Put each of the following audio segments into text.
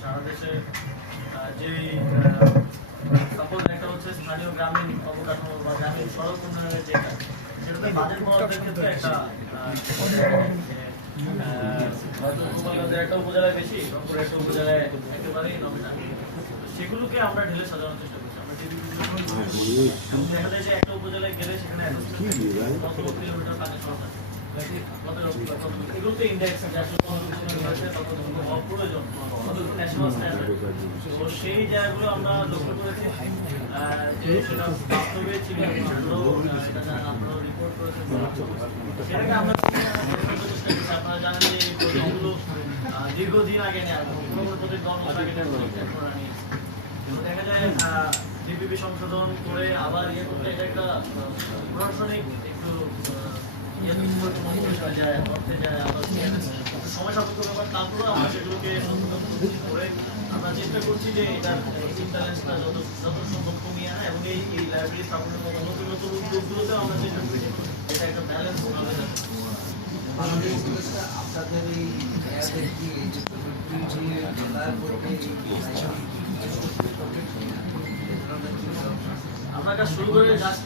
সারা দেশে যে সাপোজ একটা হচ্ছে স্থানীয় গ্রামীণ অবকাঠামো বা গ্রামীণ সড়ক উন্নয়নের যেটা সেটাতে বাজেট বরাদ্দের ক্ষেত্রে একটা গোপালগঞ্জের একটা উপজেলায় বেশি, রংপুরের একটা উপজেলায় একেবারেই নমিনাল। সেগুলোকে আমরা ঢেলে সাজানোর চেষ্টা করছি। আমরা দেখা যায় যে একটা উপজেলায় গেলে সেখানে কত কিলোমিটার কানেকশন আছে, এগুলো তো ইন্ডেক্স যে আসলে কত হওয়া প্রয়োজন, কতটুকু ন্যাশনাল স্ট্যান্ডার্ড। তো সেই জায়গাগুলো আমরা লক্ষ্য করেছি যে সেটা বাস্তবে ছিল, আপনারা রিপোর্ট করেছেন, সেটাকে আমরা আপনারা জানেন যে এই প্রজেক্টগুলো দীর্ঘদিন আগে নেওয়া, প্রতি 10 বছর আগে দেখা যায় ডিপিপি সংশোধন করে আবার ইয়ে করতে এটা একটা প্রশাসনিক একটু সময় সাপেক্ষ ব্যাপার। তারপরেও আমরা সেগুলোকে করে আমরা চেষ্টা করছি যে এটার ইম্ব্যালেন্সটা যত সম্ভব কমিয়ে আনা এবং এই লাইব্রেরি স্থাপনের মতো নতুন নতুন উদ্যোগগুলোতেও আমরা চেষ্টা করি এটা একটা ব্যালেন্স ভাবে যাচ্ছে। আপনাদের এই আমরা কাজ শুরু করে জাস্ট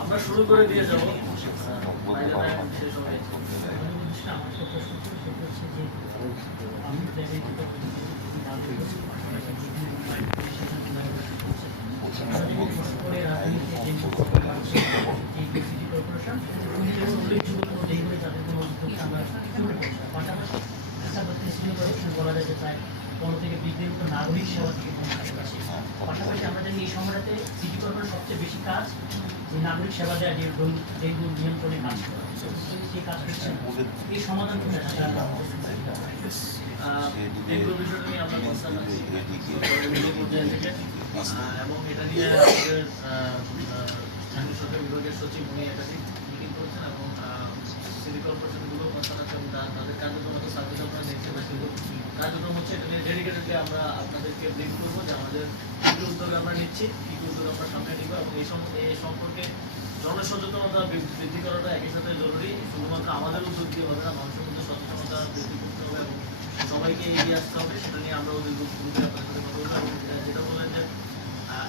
আমরা শুরু করে দিয়ে যাবো। বলা যেতে চায় 15 থেকে 20 দিন নাগরিক সেবা থেকে পাশাপাশি আমরা জানি এই সময়টাতে সিটি কর্পোরেশন সবচেয়ে বেশি কাজ যে নাগরিক সেবা দেওয়া, যে ডেঙ্গু নিয়ন্ত্রণে কাজ করা, সেই কাজ করছে। এই সমাধান করে ডেঙ্গুর বিষয়টা নিয়ে আমরা এবং এটা নিয়ে আমাদের সরকার বিভাগের সচিব উনি একাধিক মিটিং করেছেন এবং সিটি কর্পোরেশনগুলো কনসার্ন আছে এবং তাদের কার্যক্রম সার্ভিস আপনারা দেখতে পাচ্ছেন। কার্যক্রম হচ্ছে এটা নিয়ে ডেডিকেটেডলি আমরা আপনাদেরকে ব্রিফ করবো যে আমাদের কী উদ্যোগ আমরা নিচ্ছি, কী উদ্যোগ আমরা সামনে নিব এবং এই সম্পর্কে জনসচেতনতা বৃদ্ধি করাটা একই সাথে জরুরি। শুধুমাত্র আমাদের উদ্যোগ দিয়ে হবে না, মানুষের মধ্যে সচেতনতা বৃদ্ধি করতে হবে এবং সবাইকে এগিয়ে আসতে হবে। সেটা নিয়ে আমরা ওদের গ্রুপে আপনাদের সাথে কথা বলবো এবং যেটা বললেন যে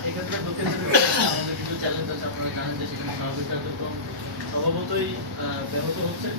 এক্ষেত্রে দক্ষিণ আমাদের কিছু চ্যালেঞ্জ আছে, আপনারা জানেন যে সেখানে স্বাভাবিক কার্যক্রম স্বভাবতই ব্যাহত হচ্ছে।